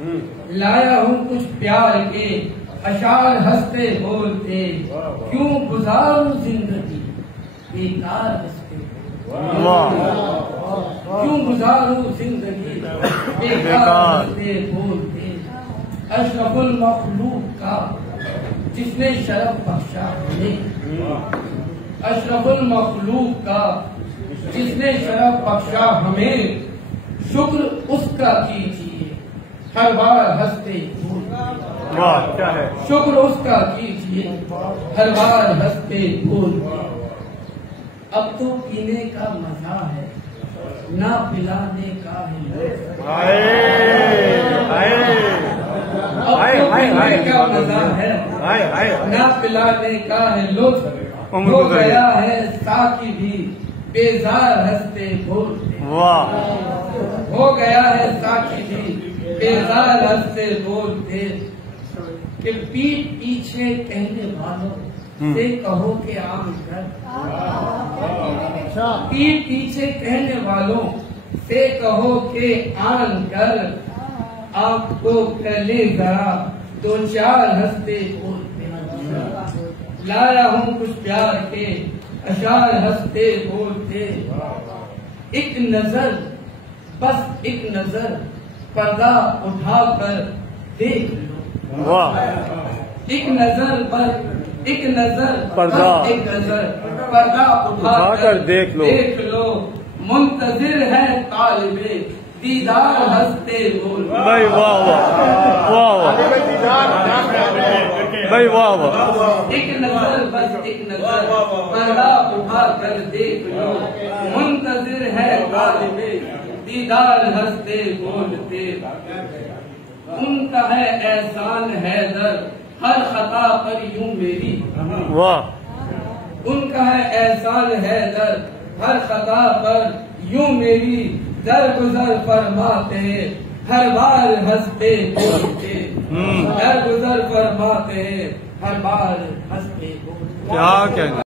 लाया हूँ कुछ प्यार के अशार हंसते बोलते, क्यों गुजारूं जिंदगी बेकार हंसते, क्यों गुजारूं जिंदगी बेकार हंसते बोलते। अशरफुल मखलूक का जिसने शरफ बख्शा हमें, अशरफुल मखलूक का जिसने शरफ बख्शा हमें, शुक्र उसका कीजिए हर बार हंसते बोलते। वाह क्या है। शुक्र उसका कीजिए हर बार हंसते बोलते। अब तो पीने का मजा है ना पिलाने का है, अब तो पीने का मजा है ना पिलाने का है लुत्फ। हो गया है साकी भी बेजार हंसते बोलते। वाह हो गया है साकी भी बेजार हंसते बोलते। कि पीठ पीछे कहने वालों से कहो कि आम कर, पीठ पीछे कहने वालों से कहो कि आन कर, आपको कले जरा दो चार हंसते बोलते। लाया हूँ कुछ प्यार के अशार हंसते बोलते। एक नजर बस एक नजर पर्दा उठाकर देख लो। वाह एक नजर बस एक नजर पर्दा, एक नजर पर्दा उठाकर देख लो। मुंतजिर है तालिबे दीदार हंसते बोलते। भाई वाह वाह वाह वाह भाई वाह वाह। एक नजर बस एक नजर पर्दा उठा कर देख लो। मुंतजिर है तालिबे दीदार हंसते बोलते। उनका है एहसान हैदर हर खता पर यूं मेरी, वाह उनका है एहसान हैदर हर खता पर यूं मेरी दरगुजर फरमाते हर बार हंसते बोलते। दरगुजर फरमाते हर बार हंसते बोलते। क्या कहना।